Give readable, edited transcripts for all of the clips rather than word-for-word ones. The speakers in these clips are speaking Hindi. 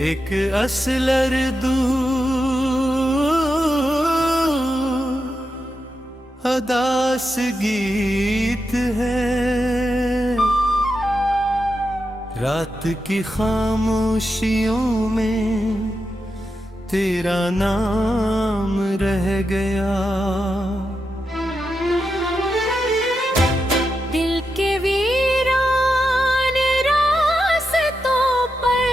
एक असलर दू अदास गीत है। रात की खामोशियों में तेरा नाम रह गया। दिल के वीरान रास्तों पर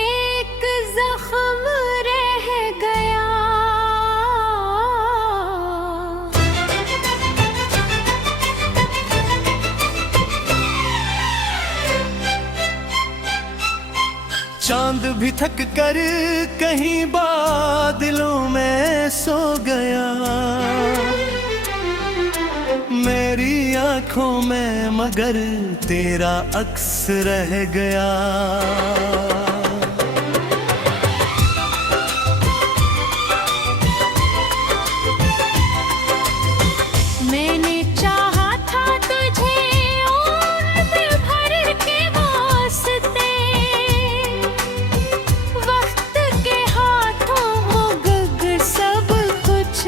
एक जख्म रह गया। चांद भी थक कर कहीं बादलों में सो गया। मेरी आंखों में मगर तेरा अक्स रह गया। मैंने चाहा था तुझे उम्र भर के वास्ते, वक्त के हाथों मुगग सब कुछ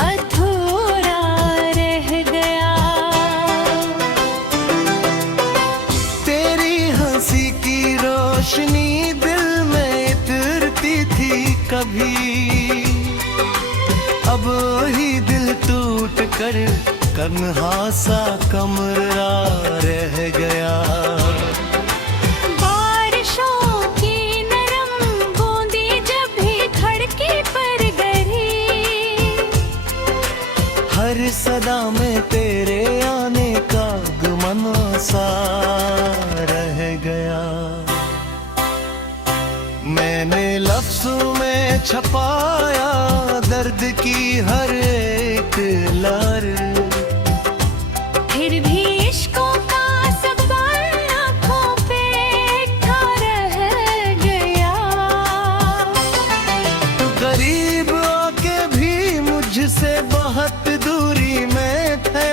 अधूरा रह गया। तेरी हंसी की रोशनी दिल में इतरती थी कभी, अब वही दिल टूट कर तन्हा सा कमरा रह गया। बारिशों की नरम बूंदी जब भी धरती पर गिरी, हर सदा में तेरे आने का गुमन सा रह गया। मैंने लफ्ज़ों में छपाया दर्द की हर एक लहर, फिर भी इश्कों का सफर आँखों पे था रह गया। तू करीब आके भी मुझसे बहुत दूरी में था।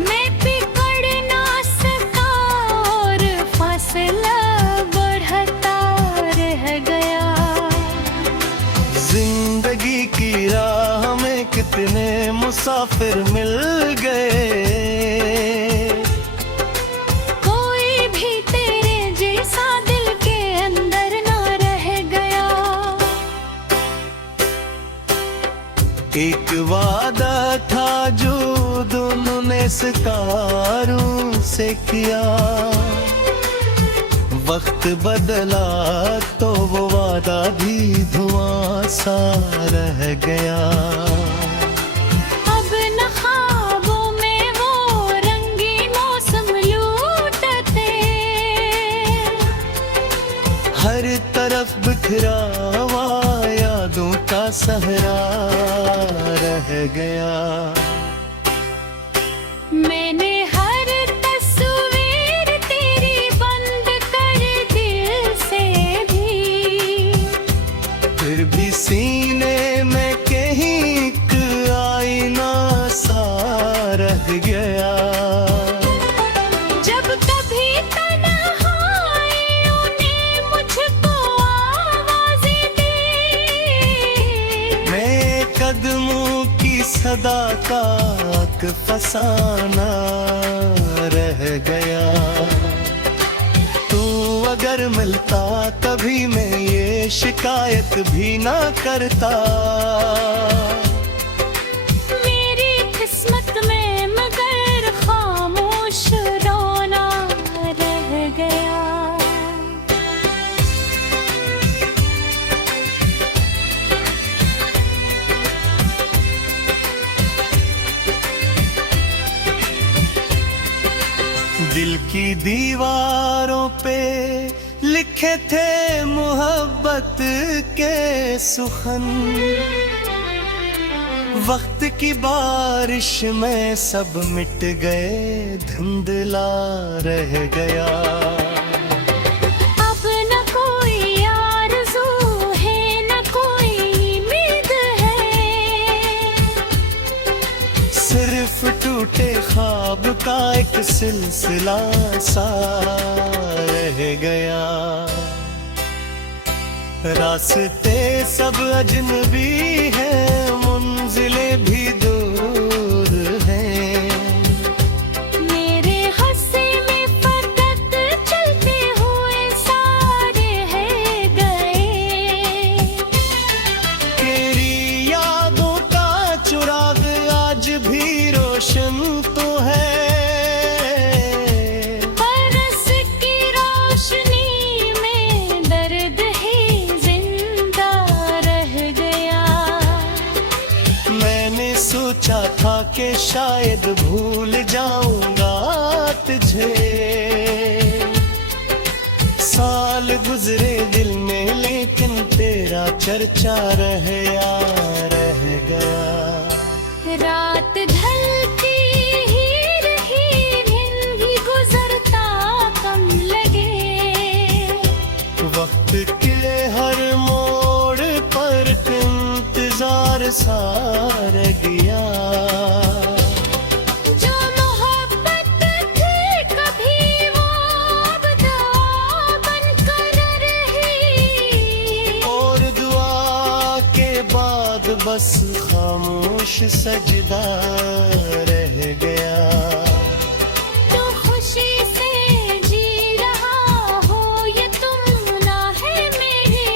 मैं पिघल ना सका और फासला बढ़ता रह गया। जिंदगी की राह में कितने मुसाफिर मिल गए, कोई भी तेरे जैसा दिल के अंदर ना रह गया। एक वादा था जो दोनों ने सितारों से किया, वक्त बदला तो वो वादा भी धुआं सा रह गया। अब न ख्वाबों में वो रंगीन मौसम लूटते, हर तरफ बिखरा हुआ यादों का सहरा रह गया। मैंने हर तस्वीर तेरी बंद कर दिल से भी, फिर भी सीने में कहीं एक आईना सा रह गया। जब कभी तन्हाइयों ने मुझको आवाज़ें दी, मैं कदमों की सदा का फसाना रह गया। तू अगर मिलता कभी मैं ये शिकायत भी ना करता। मेरी किस्मत में मगर खामोश रोना रह गया। दिल की दीवारों पे लिखे थे मोहब्बत के सुखन, वक्त की बारिश में सब मिट गए, धुंधला रह गया। अब न कोई आरज़ू है न कोई उम्मीद है, सिर्फ टूटे टूटे ख्वाब का एक सिलसिला सा रह गया। रास्ते सब अजनबी हैं, मंजिले भी दूर हैं। मेरे हंसे में फकत चलते हुए सारे है गए। तेरी यादों का चिराग आज भी रोशन तो है। बरस की रोशनी में दर्द ही जिंदा रह गया। मैंने सोचा था कि शायद भूल जाऊंगा तुझे। साल गुजरे दिल में लेकिन तेरा चर्चा रह गया। रात ढलती ही रही, दिन भी गुजरता कम लगे। वक्त के हर मोड़ पर इंतजार सा रह गया। जो मोहब्बत थी कभी वो अब दुआ बनकर रही। और दुआ के बाद बस खामोश सजदा रह गया। तो खुशी से जी रहा हो ये तुम ना है मेरी।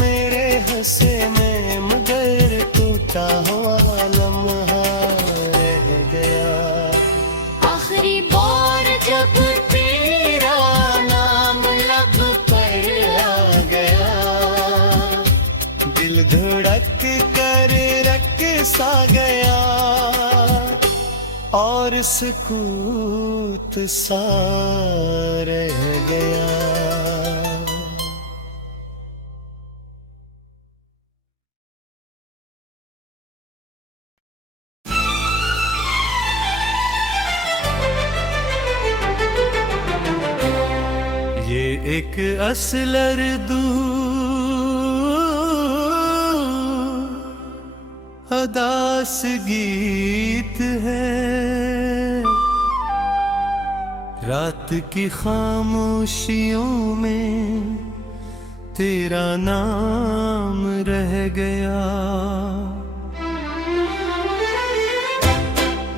मेरे हंसे में मगर टूटा हुआ लम्हा रह गया। आखिरी बार जब तेरा नाम लब पर आ गया, दिल धड़क कर रख सा गया और सुकूत सा रह गया। ये एक असलर दू अदास गीत है। रात की खामोशियों में तेरा नाम रह गया।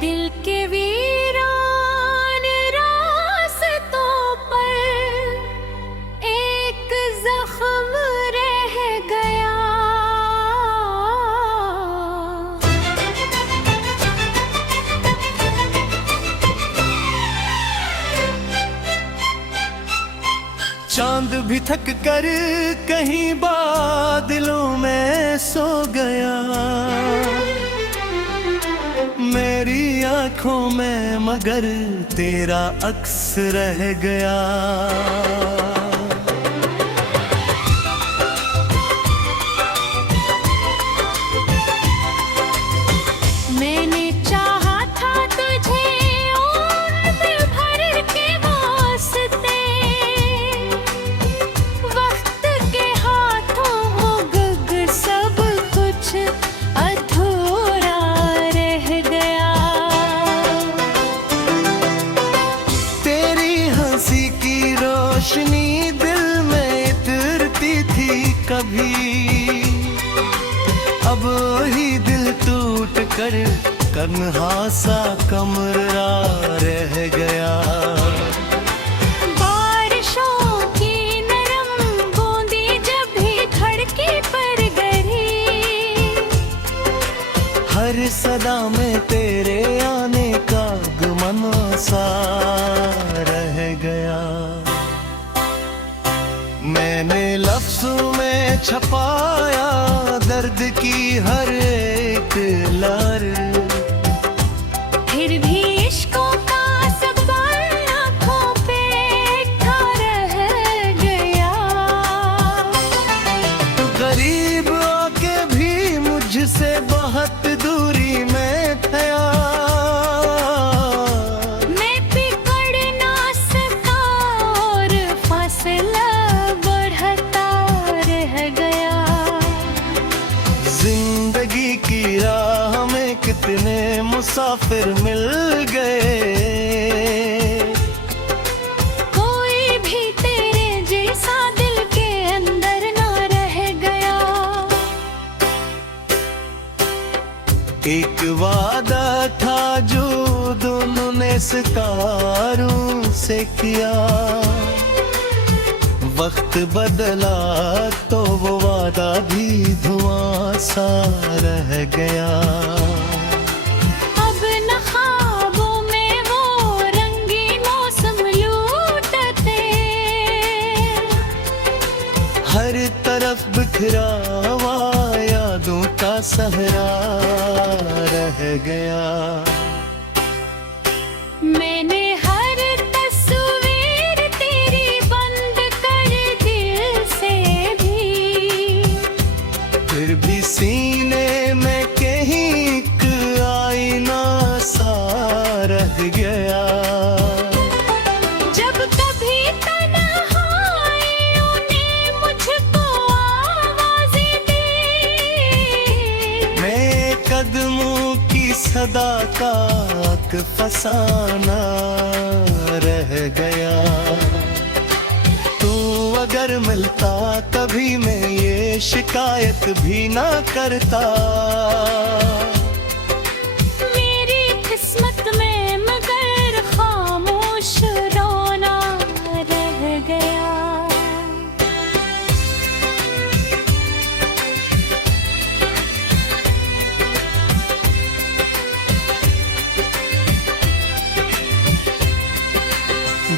दिल के वीरान रास्तों पर एक जख्म रह गया। चांद भी थक कर कहीं बादलों में सो गया। मेरी आंखों में मगर तेरा अक्स रह गया। मैंने चाहा था तुझे उम्र भर के वास्ते। वक्त के हाथों हो गग सब कुछ अधूरा रह गया। तेरी हंसी की रोशनी दिल में इतरती थी कभी, अब वही दिल टूट कर तन्हा सा कमरा रह गया। बारिशों की नरम बूंदी जब भी धड़की पर गिरी। हर सदा में तेरे आने का गुमन सा रह गया। मैंने लफ्जों में छपाया दर्द की हर एक लहर। फिर भी इश्कों का सफर आँखों पे था रह गया। गरीब आके भी मुझसे बहुत दूरी में था। मैं पिघल ना सका और फासला बढ़ता रह गया। जिंदगी की राह में कितने मुसाफिर मिल गए, कोई भी तेरे जैसा दिल के अंदर ना रह गया। एक वादा था जो दोनों ने सितारों से किया, वक्त बदला तो वो वादा भी धुआं सा रह गया। अब न ख्वाबों में वो रंगीन मौसम लूटते, हर तरफ बिखरा हुआ यादों का सहरा रह गया। मैंने हर तस्वीर तेरी बंद कर दिल से भी, फिर भी सीने में कहीं एक आईना सा रह गया। जब कभी तन्हाइयों ने मुझको आवाज़ें दी, मैं कदमों की सदा का फसाना रह गया। तू अगर मिलता कभी मैं ये शिकायत भी ना करता, मेरी किस्मत में मगर खामोश रोना रह गया।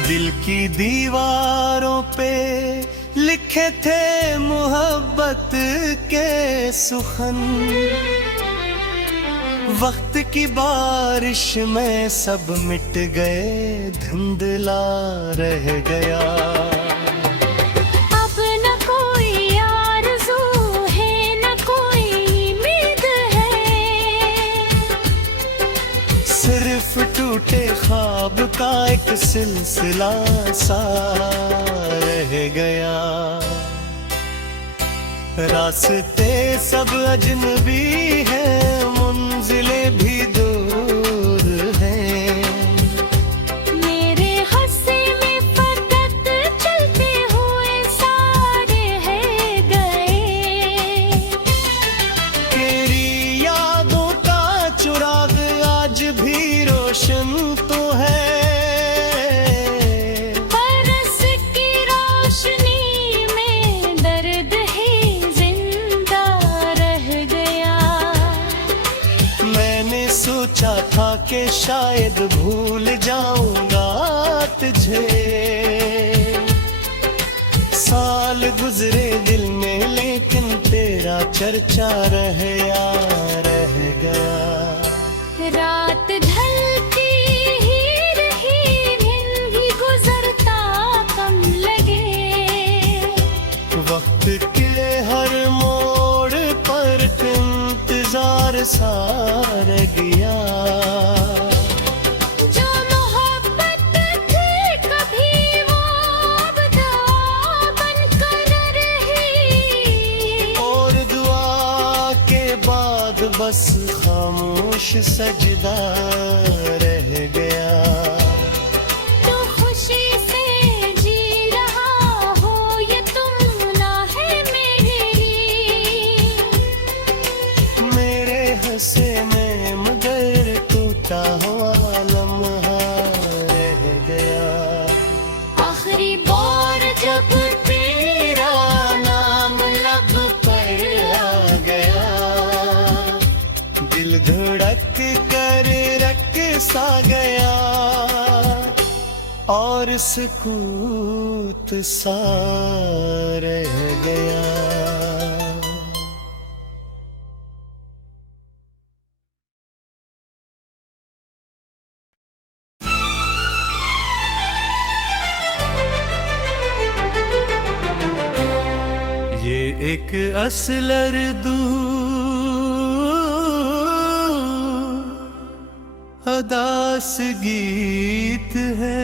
दिल की दीवारों पे लिखे थे मोहब्बत के सुखन, वक्त की बारिश में सब मिट गए, धुंधला रह गया। अब न कोई आरज़ू है न कोई उम्मीद है, सिर्फ टूटे ख्वाब का एक सिलसिला सा रह गया। रास्ते सब अजनबी हैं, मंजिले भी दूर हैं, मेरे हंसे में फकत चलते हुए सारे है गए। तेरी यादों का चिराग आज भी रोशन तो है, बरस की रोशनी में दर्द ही जिंदा रह गया। मैंने सोचा था कि शायद भूल जाऊंगा तुझे, साल गुजरे दिल में लेकिन तेरा चर्चा रह गया। रात ढलती ही रही, दिन भी गुजरता कम लगे, वक्त के हर मोड़ पर इंतजार सा रह गया। जो मोहब्बत थी कभी वो अब दुआ बनकर रही, और दुआ के बाद बस खामोश सजदा रह गया। तो खुशी से जी रहा हो ये तुम ना है मेरे लिए, मेरे हंसे में मगर टूटा हुआ लम्हा रह गया। आखिरी बार जब तेरा नाम लब पर आ गया, दिल धड़क कर रख सा गया, और सुकूत सा रह गया। ये एक असलर दू अदास गीत है,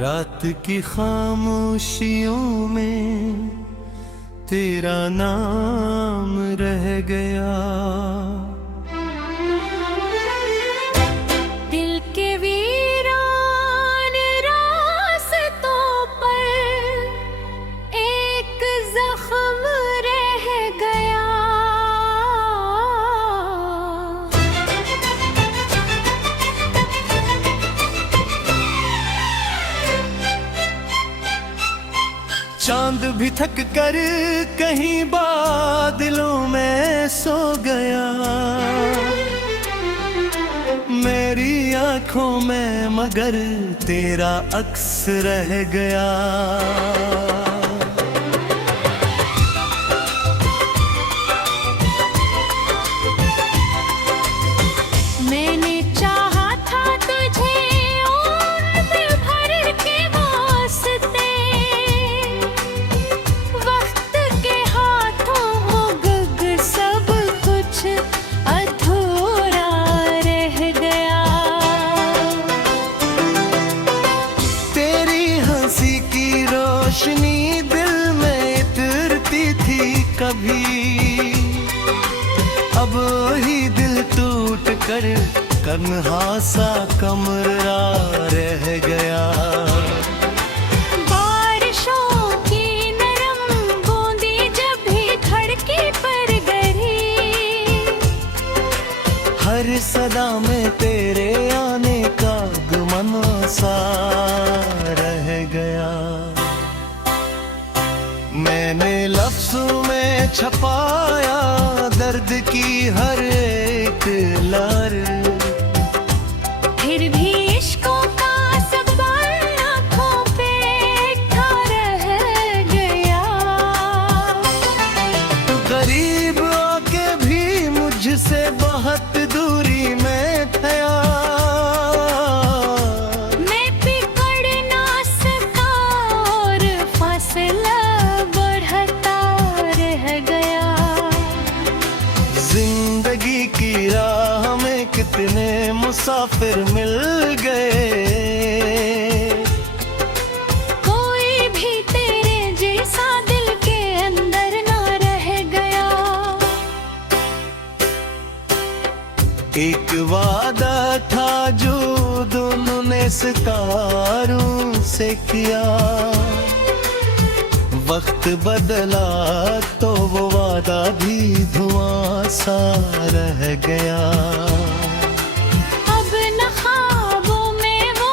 रात की खामोशियों में तेरा नाम रह गया। दिल के वीरान रास्तों पर एक जख्म रह गया। चांद भी थक कर कहीं बादलों में सो गया। मेरी आंखों में मगर तेरा अक्स रह गया। मैंने चाहा था तुझे उम्र भर के वास्ते, वक्त के हाथों हो गग सब कुछ अधूरा रह गया। तेरी हंसी की रोशनी दिल में इतरती थी कभी, अब वही दिल टूट कर तन्हा सा कमरा रह गया। बारिशों की नरम बूंदी जब भी धरती पर गिरी, हर सदा में तेरे आने का गुमान सा रह गया। मैंने लफ्ज़ों में छपाया दर्द की हर एक लहर, फिर भी इश्कों का सफर आँखों पे था रह गया। तू करीब आके भी मुझसे बहुत दूरी में था। मैं पिघल ना सका और फासला बढ़ता रह गया। जिंदगी की राह में कितने मुसाफिर मिल गए, कोई भी तेरे जैसा दिल के अंदर ना रह गया। एक वादा था जो दोनों ने सितारों से किया, वक्त बदला तो वो वादा भी धुआं सा रह गया। अब न ख्वाबों में वो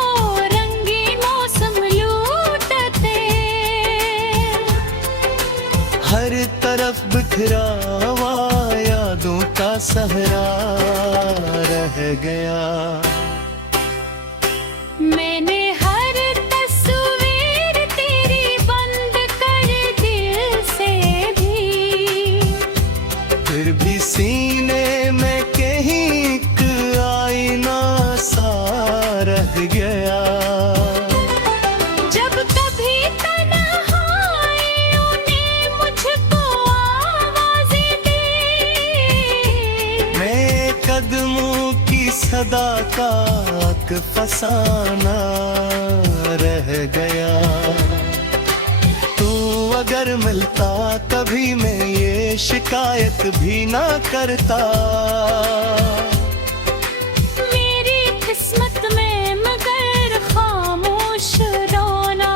रंगीन मौसम लूटते, हर तरफ बिखरा हुआ यादों का सहरा रह गया। मैंने हर तस्वीर तेरी बंद कर दिल से भी, फिर भी सीने में कहीं एक आईना सा रह गया। जब कभी तन्हाइयों ने मुझको आवाज़ें दी, मैं कदमों की सदा का एक फसाना रह गया। तू अगर मिलता कभी मैं ये शिकायत भी ना करता। मेरी किस्मत में मगर खामोश रोना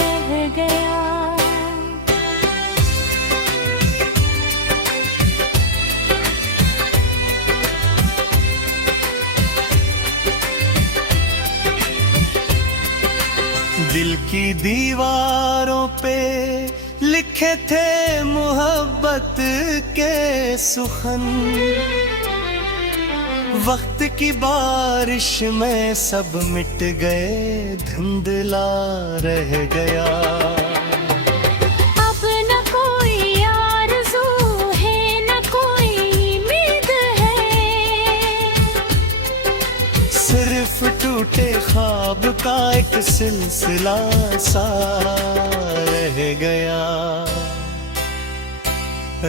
रह गया। दिल की दीवारों पे लिखे थे मोहब्बत के सुखन, वक्त की बारिश में सब मिट गए, धुंधला रह गया। अब न कोई आरज़ू है न कोई उम्मीद है, सिर्फ टूटे ख्वाब का एक सिलसिला सा रह गया।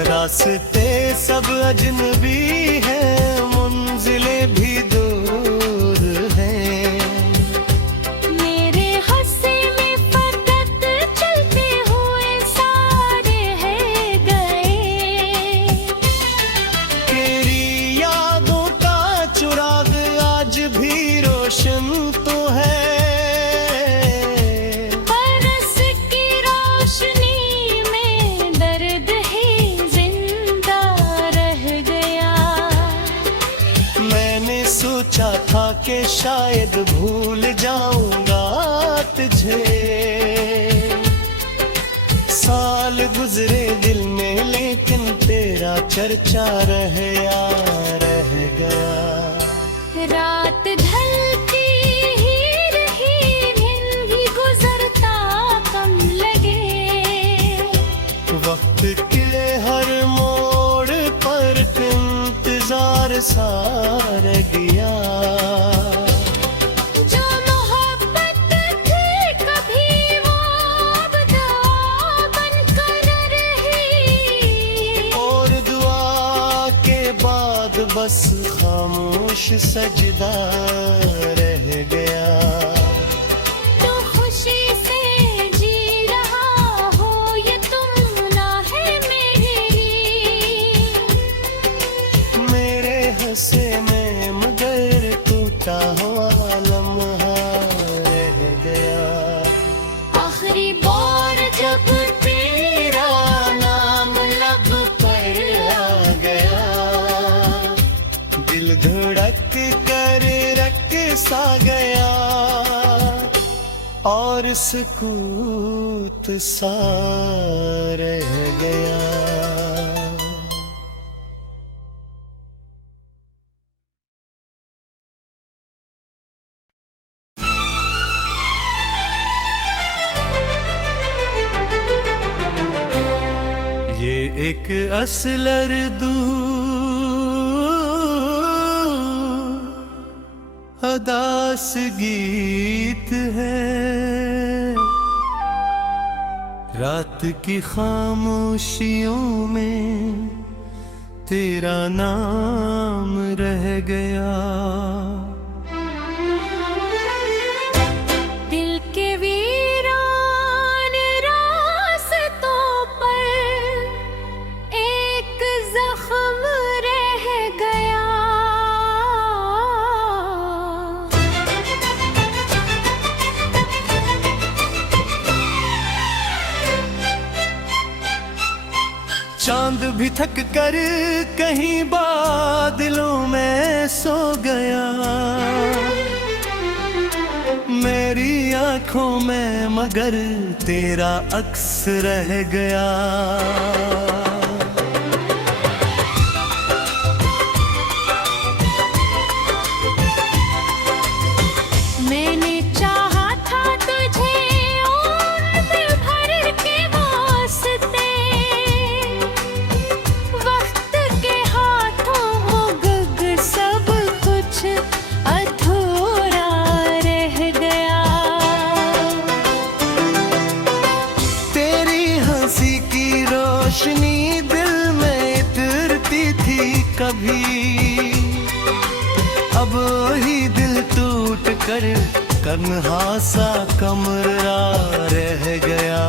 रास्ते सब अजनबी हैं, मंजिलें भी दूर हैं। मेरे हस्से में फकत चलते हुए सारे हैं शायद भूल जाऊंगा तुझे। साल गुजरे दिल में लेकिन तेरा चर्चा रह गया। रात ढलती ही रही, दिन भी गुजरता कम लगे। वक्त के हर मोड़ पर इंतजार सा रह गया। जो मोहब्बत थी कभी वो अब दुआ बनकर रही। और दुआ के बाद बस खामोश सजदा रह गया। तो खुशी से जी रहा हो ये तुम ना है मेरी। मेरे हंसे में मगर टूटा हुआ लम्हा रह गया। आखिरी बार जब तेरा नाम लब पर आ गया, दिल धड़क कर रख सा गया और सुकूत सा रह गया। ये एक असलर अदास गीत है। रात की खामोशियों में तेरा नाम रह गया। दिल के वीरान रास्तों पर एक जख्म रह गया। चांद भी थक कर कहीं बादलों में सो गया। मेरी आंखों में मगर तेरा अक्स रह गया। मैंने चाहा था तुझे उम्र भर के वास्ते। वक्त के हाथों हो गुग सब कुछ अधूरा रह गया। तेरी हंसी की रोशनी दिल में इतरती थी कभी, अब वही दिल टूट कर तन्हा सा कमरा रह गया।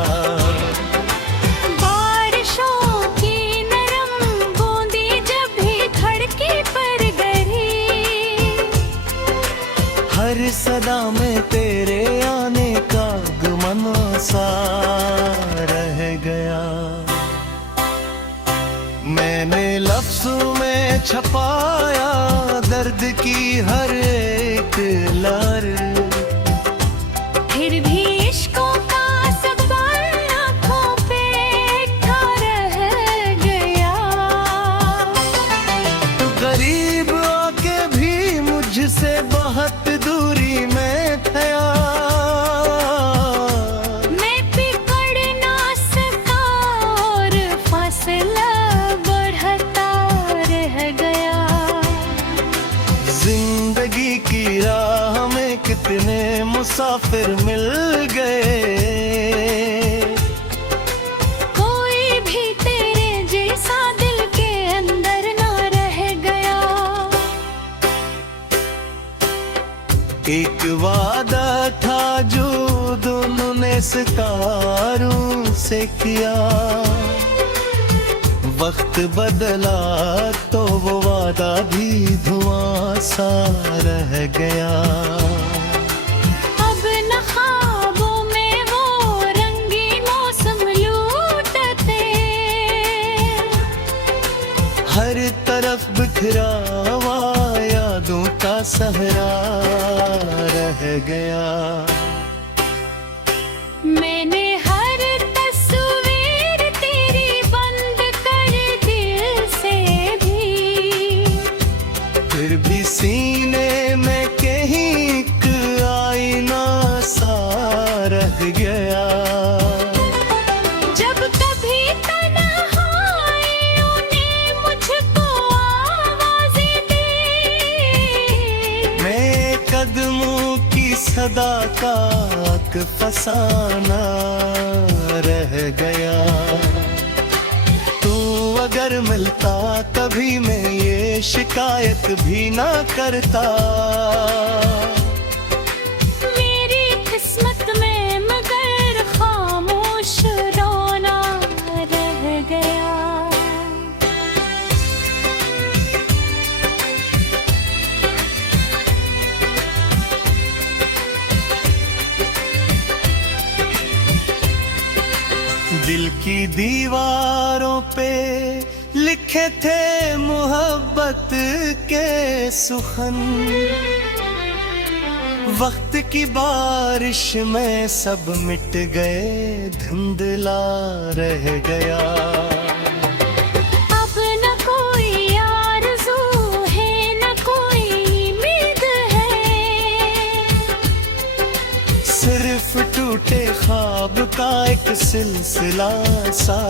बारिशों की नरम बूंदी जब भी धरती पर गिरी। हर सदा में तेरे आने का गुमन सा रह गया। मैंने लफ्जों में छपाया दर्द की हर एक लहर, फिर भी इश्कों का सफर आँखों पे था रह गया। तू करीब आके भी मुझसे बहुत दूरी में था। मैं पिघल ना सका और फासला बढ़ता रह गया। जिंदगी की राह में कितने मुसाफिर मिल गए, कोई भी तेरे जैसा दिल के अंदर ना रह गया। एक वादा था जो दोनों ने सितारों से किया। वक्त बदला तो वो वादा भी धुआं सा रह गया। अब न ख्वाबों में वो रंगीन मौसम लूटते। हर तरफ बिखरा हुआ यादों का सहरा रह गया। मैंने हर तस्वीर तेरी बंद कर दिल से भी, फिर भी सीने में कहीं एक आईना सा रह गया। जब कभी तन्हाइयों ने मुझको आवाज़ें दी, मैं कदमों की सदा का एक फसाना रह गया। तू अगर मिलता कभी मैं ये शिकायत भी ना करता। मेरी किस्मत में मगर खामोश रोना रह गया। दिल की दीवारों पे लिखे थे मोहब्बत के सुखन, वक्त की बारिश में सब मिट गए, धुंधला रह गया। अब न कोई आरज़ू है न कोई उम्मीद है, सिर्फ टूटे ख्वाब का एक सिलसिला सा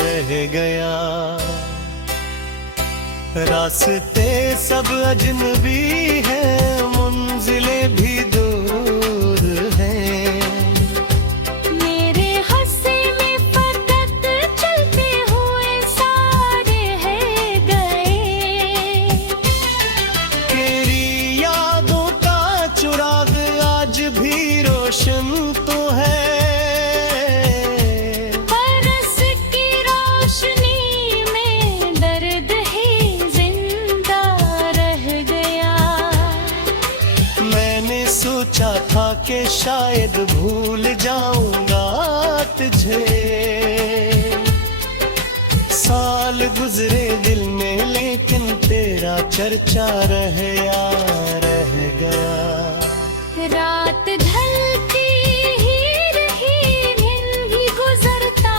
रह गया। रास्ते सब अजनबी हैं, मंजिलें भी दूर हैं। मेरे हंसी में फकत चलते हुए सारे है गए। तेरी यादों का चिराग आज भी रोशन तो है, बरस की रोशनी में दर्द ही जिंदा रह गया। मैंने सोचा था कि शायद भूल जाऊंगा तुझे, साल गुजरे दिल में लेकिन तेरा चर्चा रह गया। रात ढलती ही रही, दिन भी गुजरता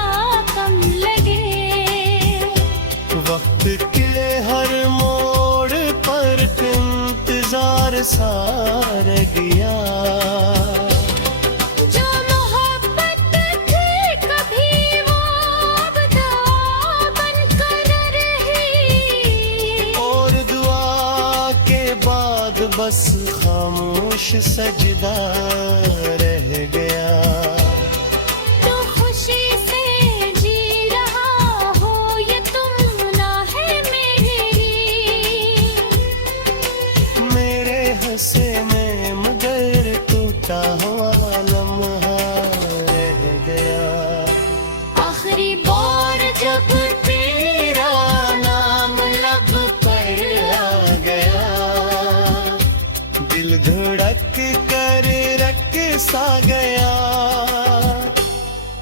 कम लगे। वक्त के हर मोड़ पर इंतजार सा रह गया। जो मोहब्बत थी कभी वो अब दुआ बनकर रही, और दुआ के बाद बस खामोश सजदा रह गया। तो खुशी से जी रहा हो ये तुम ना है मेरे लिए। मेरे हंसे में मगर टूटा हुआ लम्हा रह गया। आखिरी बार जब तेरा नाम लब पर आ गया, दिल धड़क कर रख सा गया,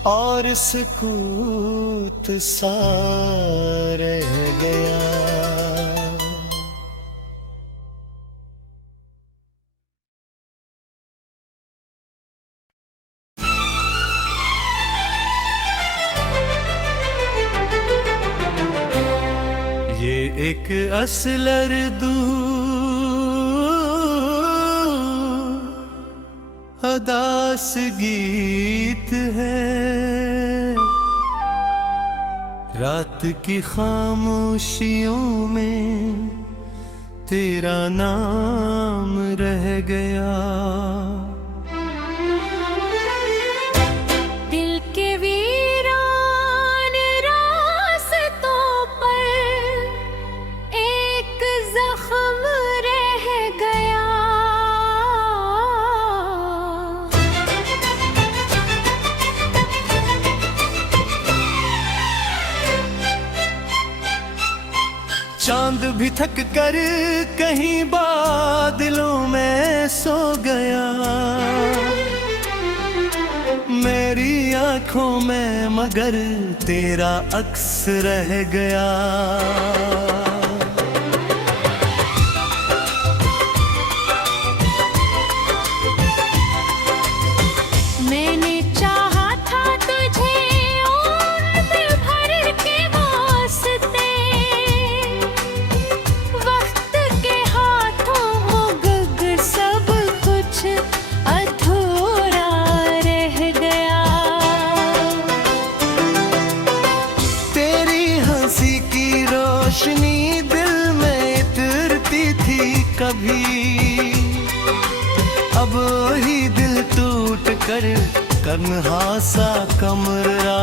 और सुकूत सा रह गया। ये एक असलर दू अदास गीत है, रात की खामोशियों में तेरा नाम रह गया। दिल के वीरान रास्तों पर एक जख्म रह गया। चांद भी थक कर कहीं बादलों में सो गया, मेरी आंखों में मगर तेरा अक्स रह गया। भी अब ही दिल टूट कर तन्हा सा कमरा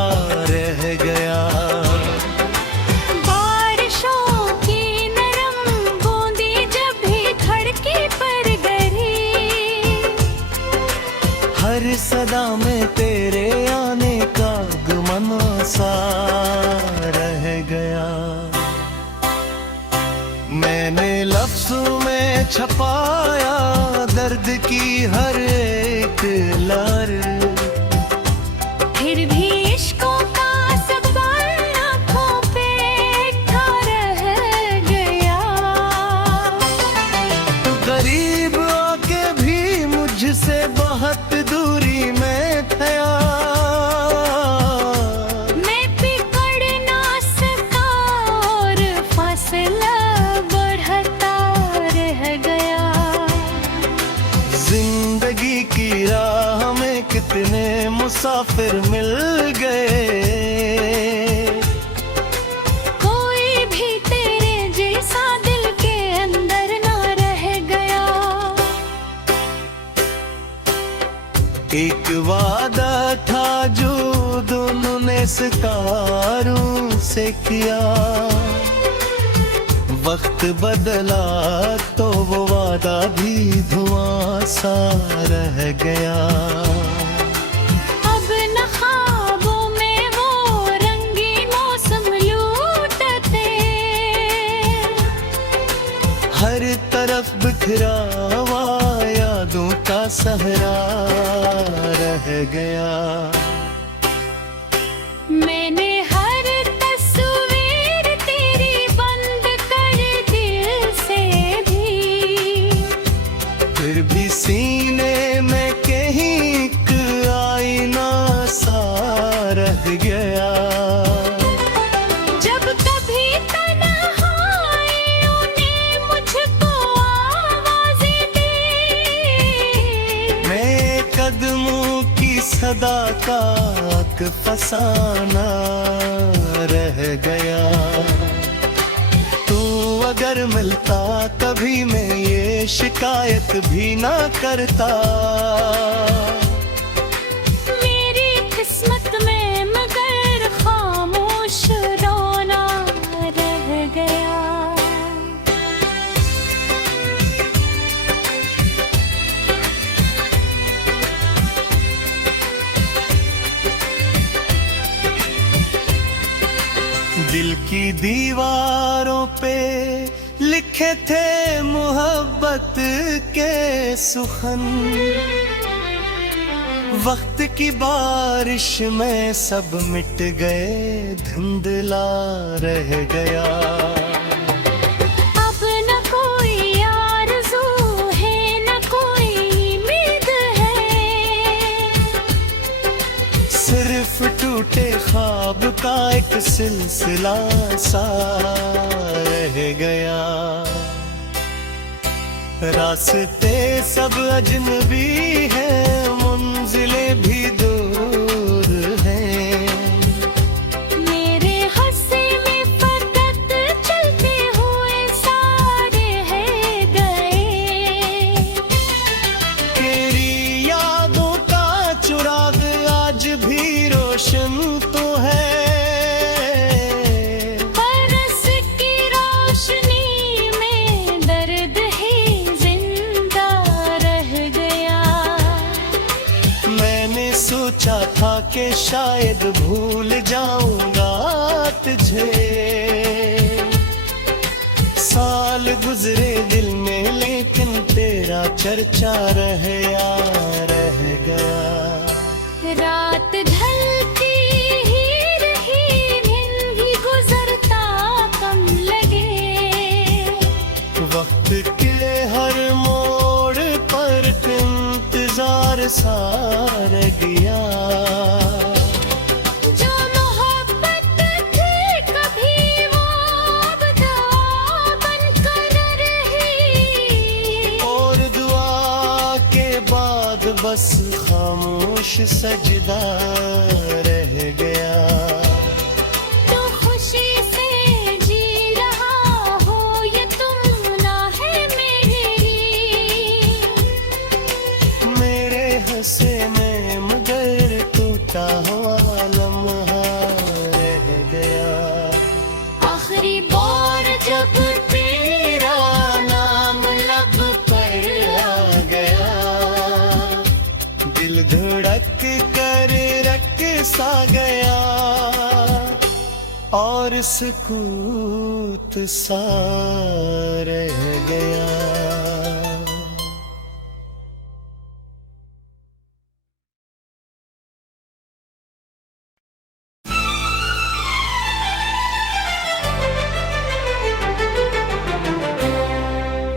रह गया। बारिशों की नरम बूंदी जब भी खिड़की पर गिरी, हर सदा में तेरे आने का गुमान सा रह गया। मैंने लफ्जों में छपाया दर्द की हर एक लहर, फिर भी इश्कों का सफर आँखों पे था रह गया। तू करीब आके भी मुझसे बहुत दूरी में था, मैं पिघल ना सका और फासला बढ़ता रह गया। जिंदगी की राह में कितने मुसाफिर मिल गए, कोई भी तेरे जैसा दिल के अंदर ना रह गया। एक वादा था जो दोनों ने सितारों से किया, वक्त बदला तो वो वादा भी धुआं सा रह गया। अब न ख्वाबों में वो रंगीन मौसम लूटते, हर तरफ बिखरा हुआ यादों का सहरा रह गया। मैंने हर तस्वीर तेरी बंद कर दिल से भी, फिर भी सीने में कहीं एक आईना सा रह गया। जब कभी तन्हाइयों ने मुझको आवाज़ें दी, मैं कदमों की सदा का एक फसाना रह गया। तू अगर मिलता कभी मैं ये शिकायत भी ना करता, मेरी किस्मत में मगर खामोश रोना रह गया। दिल की दीवारों पे लिखे थे मोहब्बत के सुखन, वक्त की बारिश में सब मिट गए धुंधला रह गया। अब न कोई आरज़ू है न कोई उम्मीद है, सिर्फ टूटे ख्वाब का एक सिलसिला सा रह गया। रास्ते सब अजनबी हैं, मंजिलें भी दूर हैं, मेरे हंसी में फकत चलते हुए सारे है गए। तेरी यादों का चुराग आज भी रोशन तो है, बरस की रोशनी में दर्द ही जिंदा रह गया। मैंने सोचा था कि शायद भूल जाऊंगा तुझे, साल गुजरे दिल में लेकिन तेरा चर्चा रह गया। रात ढलती ही रही, दिन भी गुजरता कम लगे, वक्त के हर मोड़ पर इंतजार सा रह गया। जो मोहब्बत थी कभी वो अब दुआ बनकर रही, और दुआ के बाद बस खामोश सजदा रह गया। तो खुशी से जी रहा हो ये तुम ना है मेरे लिए, जब तेरा नाम लब पर आ गया, दिल धड़क कर रक सा गया और सुकूत सा रह गया।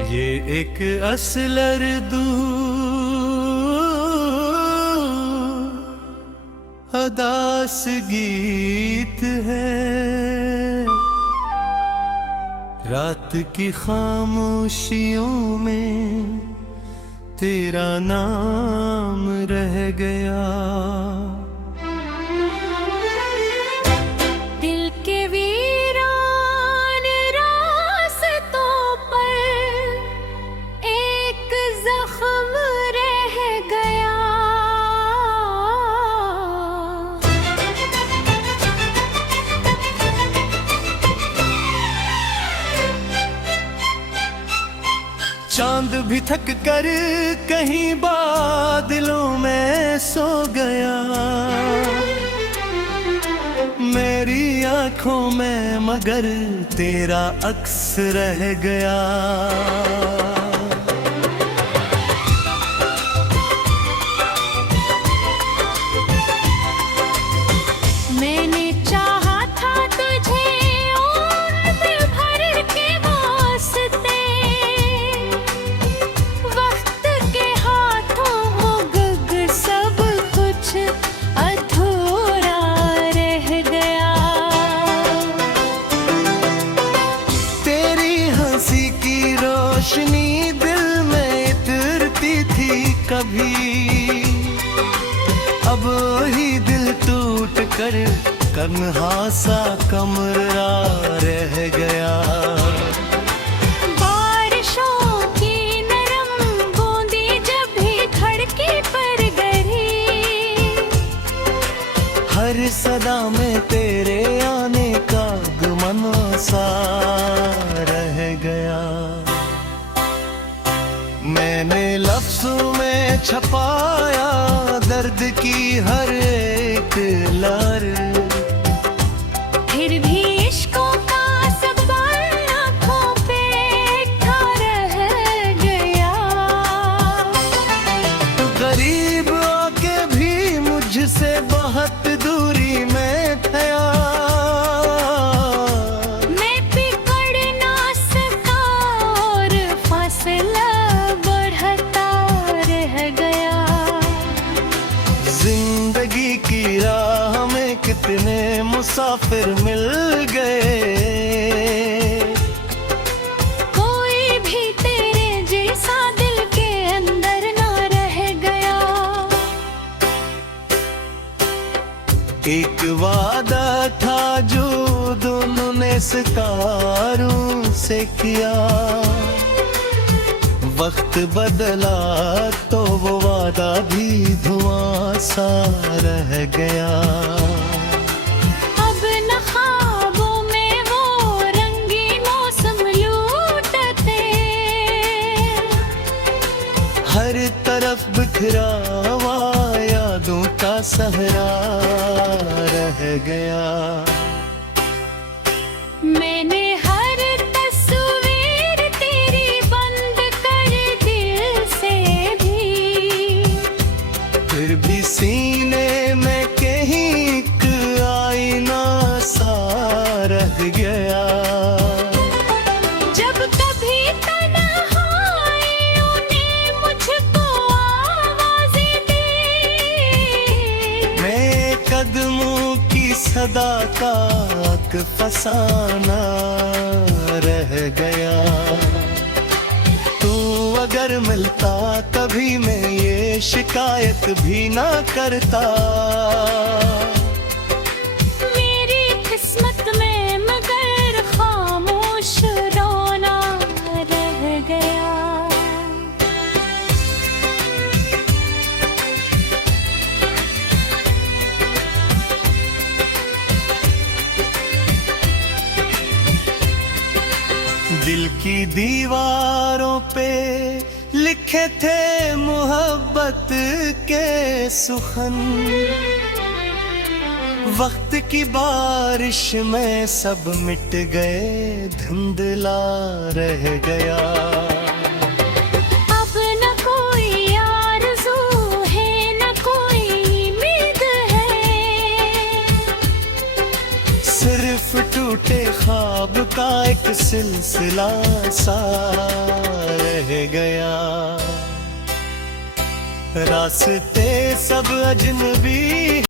ये एक असलर दू अदास गीत है, रात की खामोशियों में तेरा नाम रह गया। दिल के वीरान रास्तों पर एक जख्म रह गया। चांद भी थक कर कहीं बादलों में सो गया, मेरी आंखों में मगर तेरा अक्स रह गया। मैंने चाहा था तुझे उम्र भर के वास्ते, वक्त के हाथों गुग सब कुछ अधूरा रह गया। तेरी हंसी की रोशनी दिल में इतरती थी कभी, अब वही दिल टूट कर तन्हा सा कमरा रह गया। बारिशों की नरम बूंदी जब भी खिड़की पर गिरी, हर सदा में तेरे आने का गुमनो सा रह गया। मैंने लफ्जों में छपाया दर्द की हर एक लहर, फिर भी इश्कों का सफर आँखों पे था रह गया। गरीब आके भी मुझसे बहुत दूरी में था, मैं पिघल ना सका और फासला बढ़ता रह गया। जिंदगी की राह में कितने मुसाफिर मिल गए, कोई भी तेरे जैसा दिल के अंदर ना रह गया। एक वादा था जो दोनों ने सितारों से किया, वक्त बदला तो वो वादा भी धुआं सा रह गया। अब न ख्वाबों में वो रंगीन मौसम लूटते, हर तरफ बिखरा हुआ यादों का सहरा रह गया। मैंने हर तस्वीर तेरी बंद कर दिल से भी, फिर भी सीने में कहीं एक आईना सा रह गया। जब कभी तन्हाइयों ने मुझको आवाज़ें दी, मैं कदमों की सदा का एक फसाना रह गया। तू अगर मिलता कभी मैं ये शिकायत भी ना करता, मेरी किस्मत में मगर खामोश रोना रह गया। दिल की दीवारों पे लिखे थे मोहब्बत के सुखन, वक्त की बारिश में सब मिट गए, धुंधला रह गया। अब न कोई आरज़ू है, न कोई उम्मीद है, सिर्फ टूटे ख्वाब का एक सिलसिला सा रह गया। रास्ते सब अजनबी